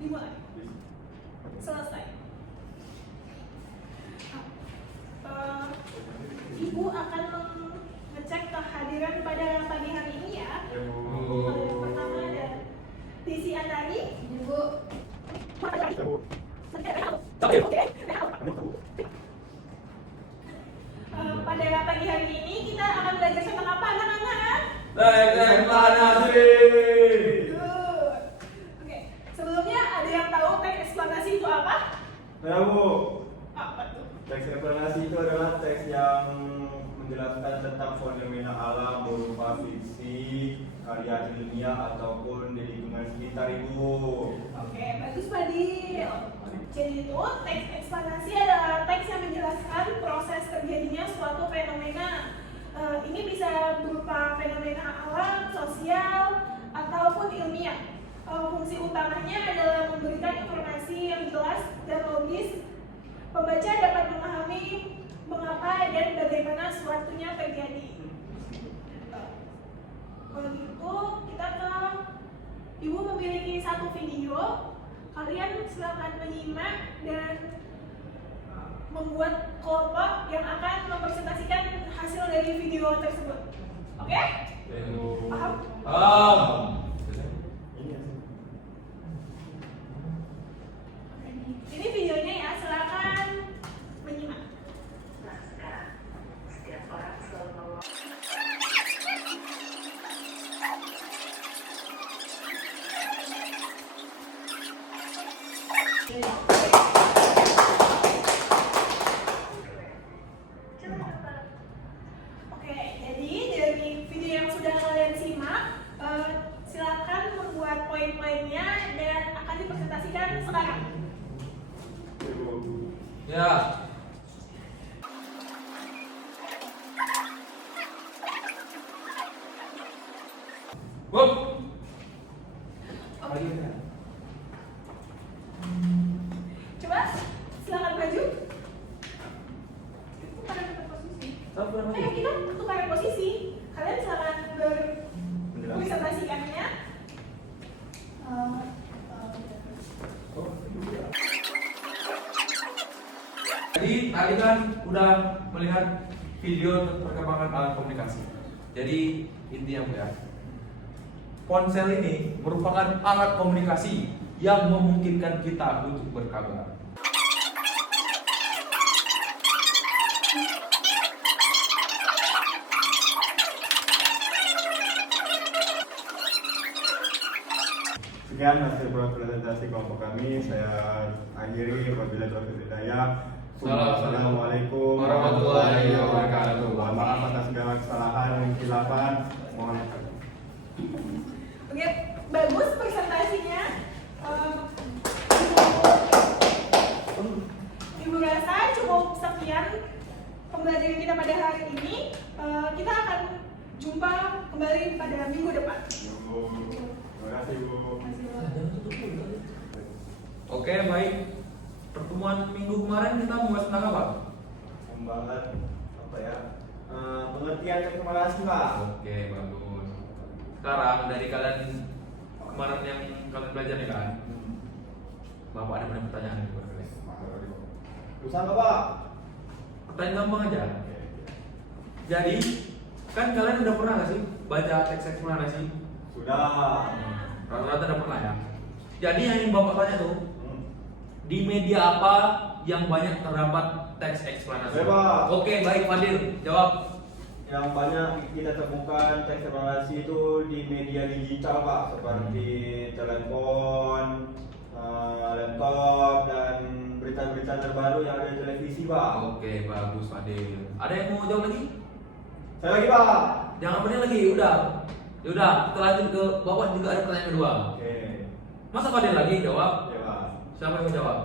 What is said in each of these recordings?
dimulai. Selesai. Ibu akan mengecek kehadiran pada pagi hari ini ya. Yang pertama ada Desi Andani. Ibu. Pada pagi hari ini kita akan belajar tentang apa anak-anak? Teks eksplanasi. Oke, sebelumnya ada yang tahu teks eksplanasi itu apa? Ya Bu, Apa tuh? teks eksplanasi itu adalah teks yang menjelaskan tentang fenomena alam berupa fiksi, karya ilmiah ataupun di lingkungan sekitar Ibu. Oke, bagus Fadil. Jadi itu teks eksplanasi adalah teks yang menjelaskan proses terjadinya suatu fenomena. Ini bisa berupa fenomena alam, sosial, ataupun ilmiah. Fungsi utamanya adalah memberikan informasi yang jelas dan logis. Pembaca dapat memahami mengapa dan bagaimana suatunya terjadi. Kalau gitu, kita ke Ibu memiliki satu video. Kalian silakan menyimak dan membuat kelompok yang akan mempresentasikan hasil dari video tersebut. Oke? Paham? Paham. Ini videonya ya, silakan menyimak. Setiap orang selalu mau. Oke, jadi dari video yang sudah kalian simak, silakan membuat poin-poinnya dan akan dipresentasikan sekarang. Ya. Bob. Oke. Coba silakan maju. Tukaran posisi. Ayo kita tukaran posisi. Kalian silakan berpresentasikannya. Jadi tadi kan udah melihat video perkembangan alat komunikasi. Jadi intinya Bu ya, ponsel ini merupakan alat komunikasi yang memungkinkan kita untuk berkabar. Sekian hasil presentasi kelompok kami. Saya akhiri apabila Tuhan hidayah. Assalamualaikum warahmatullahi wabarakatuh. Mohon maaf atas segala kesalahan dan khilafan. Mohon Oke, bagus presentasinya. Ibu rasa cukup sekian pembelajaran kita pada hari ini. Kita akan jumpa kembali pada minggu depan. Terima kasih Bu. Oke, baik. Pertemuan minggu kemarin kita membahas tentang apa? Membahas apa ya? Pengertian teknologi Pak. Oke, bagus. Sekarang dari kalian kemarin yang kalian belajar nih kan, Bapak ada banyak pertanyaan nih buat kalian. Susah nggak Pak? Pertanyaan gampang aja. Jadi, kan kalian udah pernah nggak sih baca teks eksplanasi? Sudah. Rata-rata udah pernah ya. Jadi yang ingin Bapak tanya tuh, di media apa yang banyak terdapat teks eksplanasi? Pak. Oke, baik Fadil, jawab. Yang banyak kita temukan teks eksplanasi itu di media digital Pak, seperti telepon, laptop, dan berita-berita terbaru yang ada di televisi Pak. Oke, bagus Fadil. Ada yang mau jawab lagi? Saya lagi Pak. Jangan berani lagi, udah. Yaudah, kita lanjut ke Bapak juga ada pertanyaan kedua. Oke. Masa Fadil lagi jawab? Ya Pak. Siapa yang mau jawab?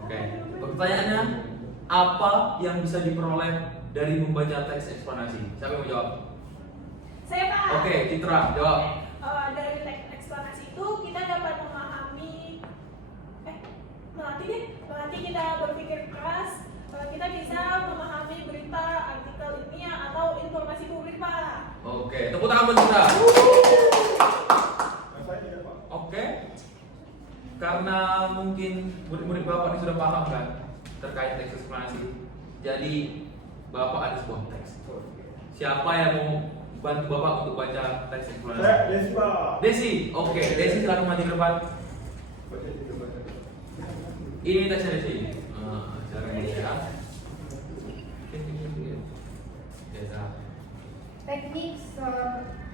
Oke. Pertanyaannya, apa yang bisa diperoleh dari membaca teks eksplanasi? Siapa yang mau jawab? Saya Pak. Oke, Citra, jawab. Dari teks eksplanasi itu kita dapat memahami, melatih kita berpikir keras. Kita bisa memahami berita, artikel ilmiah atau informasi publik Pak. Oke, tepuk tangan buat Citra. Saya tidak Pak. Oke. murid-murid Bapak ini sudah paham kan terkait teks eksplanasi. Jadi Bapak ada sebuah teks. Siapa yang mau bantu Bapak untuk baca teks eksplanasi? Desi Pak. Desi, oke. Desi silakan maju ke depan. Ini teksnya Desi. Silakan Desi ya.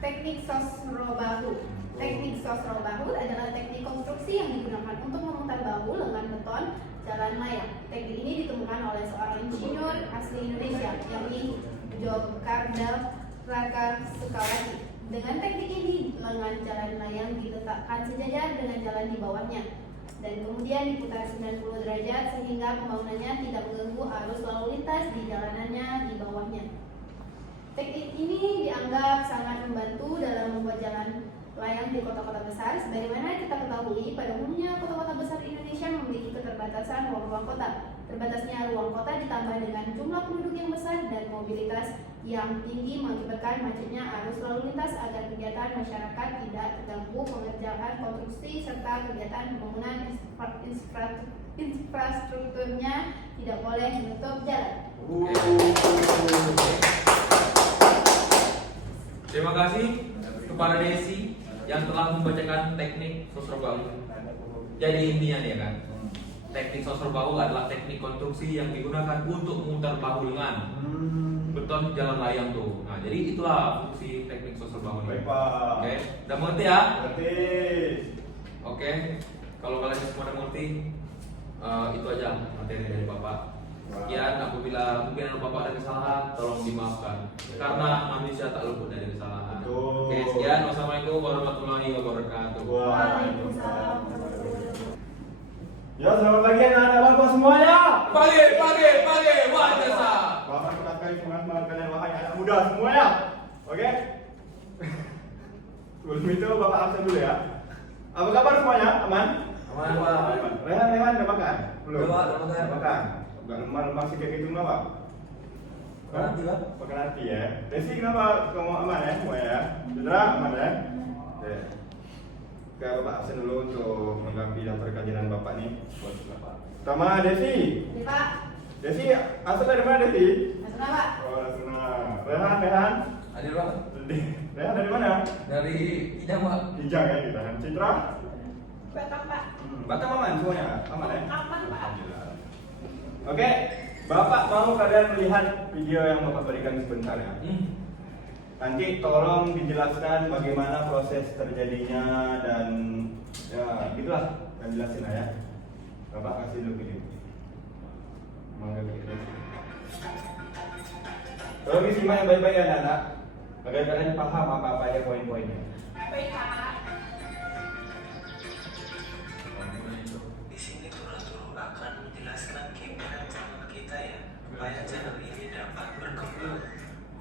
Teknik sosro bahu. Teknik sosro bahu adalah teknik konstruksi yang digunakan untuk memutar bahu lengan beton jalan layang. Teknik ini ditemukan oleh seorang insinyur asli Indonesia, yakni Djokhardar Rakasukawati. Dengan teknik ini, lengan jalan layang diletakkan sejajar dengan jalan di bawahnya dan kemudian diputar 90 derajat sehingga pembangunannya tidak mengganggu arus lalu lintas di jalanannya di bawahnya. Teknik ini dianggap sangat membantu dalam membuat jalan layang di kota-kota besar. Sebagaimana kita ketahui, pada umumnya kota-kota besar di Indonesia memiliki keterbatasan ruang-ruang kota. Terbatasnya ruang kota ditambah dengan jumlah penduduk yang besar dan mobilitas yang tinggi mengakibatkan macetnya arus lalu lintas agar kegiatan masyarakat tidak terganggu, pengerjaan konstruksi serta kegiatan pembangunan infrastrukturnya tidak boleh menutup jalan. Terima kasih kepada Desi yang telah membacakan teknik sosro bahu. Jadi intinya nih kan, teknik sosro bahu adalah teknik konstruksi yang digunakan untuk memutar bahu lengan beton jalan layang tuh. Nah, jadi itulah fungsi teknik sosro bahu Baik ini. Pak. Oke, udah mengerti ya? Berarti Oke, kalau kalian semua udah mengerti, itu aja materi dari Bapak. Sekian, apabila mungkin ada Bapak ada kesalahan, tolong dimaafkan. Karena manusia tak luput dari kesalahan. Betul. Oke, sekian. Wassalamualaikum warahmatullahi wabarakatuh. Waalaikumsalam. Ya, selamat pagi anak-anak Bapak semuanya. Pagi, wah jasa. Bapak suka sekali semangat kalian wahai anak muda semuanya. Oke? Sebelum itu Bapak absen dulu ya. Apa kabar semuanya? Aman? Aman, Pak. Rehan udah makan? Belum, Pak. Udah makan. Makan. Enggak lemah-lemah sih kayak gitu enggak, Pak? Makan nanti, Pak. Makan nanti ya. Desi kenapa kamu aman ya semua ya? Cedera aman ya? Oke. Oke, Bapak absen dulu untuk melengkapi daftar kajian Bapak nih. Buat Bapak. Pertama Desi. Ini Pak, Desi, asal dari mana Desi? masuk Pak. Oh, senang. Rehan. Hadir, Pak. Rehan dari mana? Dari Kijang, Pak. Kijang ya kita. Citra. Batam Pak. Batam aman semuanya? Aman ya? Aman Pak. Oke, Bapak mau kalian melihat video yang Bapak berikan sebentar ya. Nanti tolong dijelaskan bagaimana proses terjadinya dan ya gitulah, dan jelasin lah ya. Bapak kasih dulu video. Mangga video. Tolong disimak yang baik-baik ya anak-anak, agar kalian paham apa-apa aja poin-poinnya. Baik Pak. Di sini Turu akan menjelaskan gimana cara kita ya supaya channel ini dapat berkembang.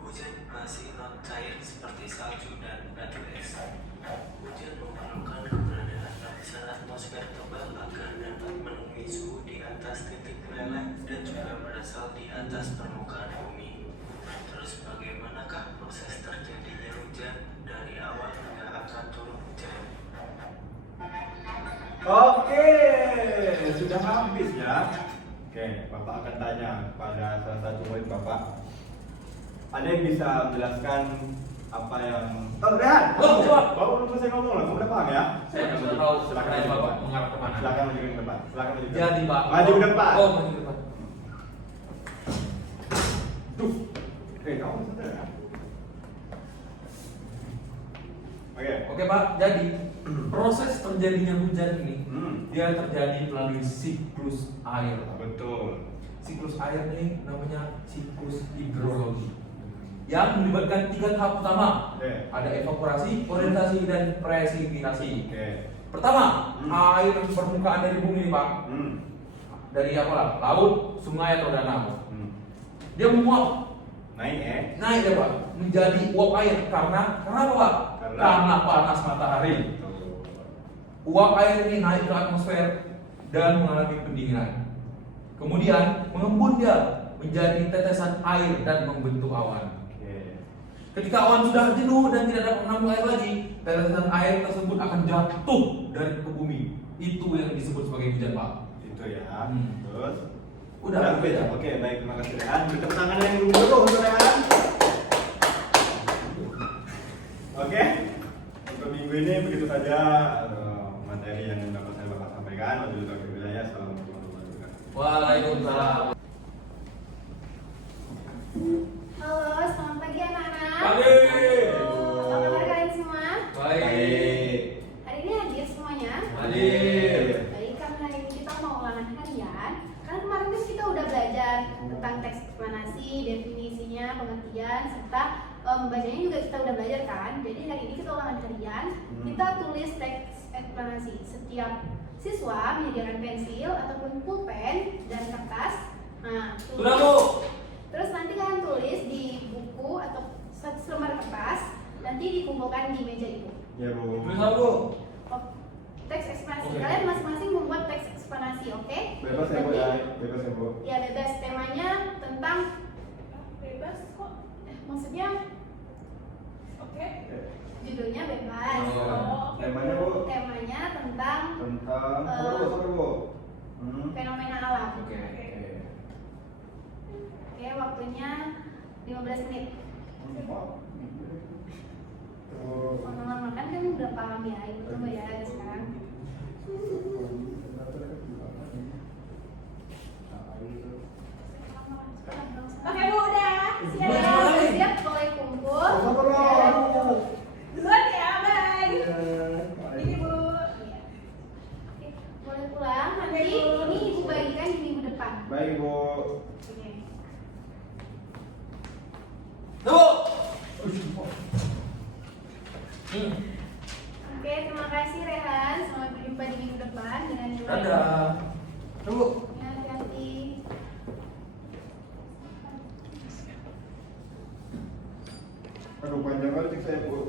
Hujan masih non cair seperti salju dan batu es. Hujan memerlukan keberadaan lapisan atmosfer tebal agar dapat menemui suhu di atas titik meleleh dan juga berasal di atas permukaan bumi. Terus bagaimanakah proses terjadinya hujan dari awal hingga akan turun hujan? Oke, sudah habis ya. Oke, Bapak akan tanya pada salah satu murid Bapak. Ada yang bisa menjelaskan apa yang... Oh, Rehan! Bapak. Bapak belum selesai ngomong loh, kamu udah paham ya? Saya sudah tahu Silakan sebenarnya maju Bapak depan. mengarah kemana. Silakan maju ke depan. Silakan maju ke depan. Jadi, Pak. Maju ke depan. Oh, maju ke depan. Duh. Kamu sadar ya? Oke. Oke, Pak. Jadi proses terjadinya hujan ini dia terjadi melalui siklus air. Betul. Siklus air ini namanya siklus hidrologi yang melibatkan 3 tahap utama. Oke. Ada evaporasi, kondensasi, dan presipitasi. Oke. Pertama, air permukaan dari bumi, Pak. Dari apa? Laut, sungai atau danau. Dia menguap, Naik ya. naik ya, Pak, menjadi uap air karena apa, Pak? Karena panas matahari. Uap air ini naik ke atmosfer dan mengalami pendinginan. Kemudian mengembun dia menjadi tetesan air dan membentuk awan. Ketika awan sudah jenuh dan tidak dapat menampung air lagi, tetesan air tersebut akan jatuh dari ke bumi. Itu yang disebut sebagai hujan, Pak. Itu gitu ya. Hmm. Terus Udah beda. Oke, baik, terima kasih Rehan. Beri tepuk tangan yang dulu untuk Rehan. Oke, untuk minggu ini begitu saja materi yang dapat saya bapak sampaikan. Wabillahi wilayah. Assalamualaikum warahmatullahi wabarakatuh. Waalaikumsalam. Halo, selamat pagi anak-anak. Pagi. Apa kabar kalian semua? Baik. Hari ini hadir semuanya? Hadir. Baik, karena hari ini kita mau ulangan harian. Karena kemarin kan kita udah belajar tentang teks eksplanasi, definisinya, pengertian, serta membacanya juga kita udah belajar kan. Jadi hari ini kita ulangan harian. Kita tulis teks eksplanasi. Setiap siswa menyediakan pensil ataupun pulpen dan kertas. Nah, tulis. Sudah, Bu. Terus nanti kalian tulis di buku atau satu lembar kertas, nanti dikumpulkan di meja ibu. Ya, Bu. Tulisan, Bu. Oh, teks eksplanasi. Oke. Kalian masing-masing membuat teks eksplanasi, oke? Bebas ya, Bu ya. Bebas ya, Bu. Ya bebas. Temanya tentang Bebas kok. maksudnya Oke. judulnya bebas. Oh. Temanya, Bu. Temanya tentang Tentang sabar, Bu. fenomena alam. Oke. Oke, waktunya 15 menit. Teman-teman kan udah paham ya, ibu coba ya sekarang. Oke Bu, udah. Siap, Siap. siap, boleh kumpul. Duluan ya, bye. Ini Bu. Oke, boleh pulang. Nanti Oke, Bu. ini ibu bagikan di minggu depan. Baik, Bu. Oke. Bu. Oke, terima kasih Rehan. Selamat berjumpa di minggu depan dengan nilai. Dadah. Bu. Ya, hati-hati. Aduh, panjang kali cek saya, Bu.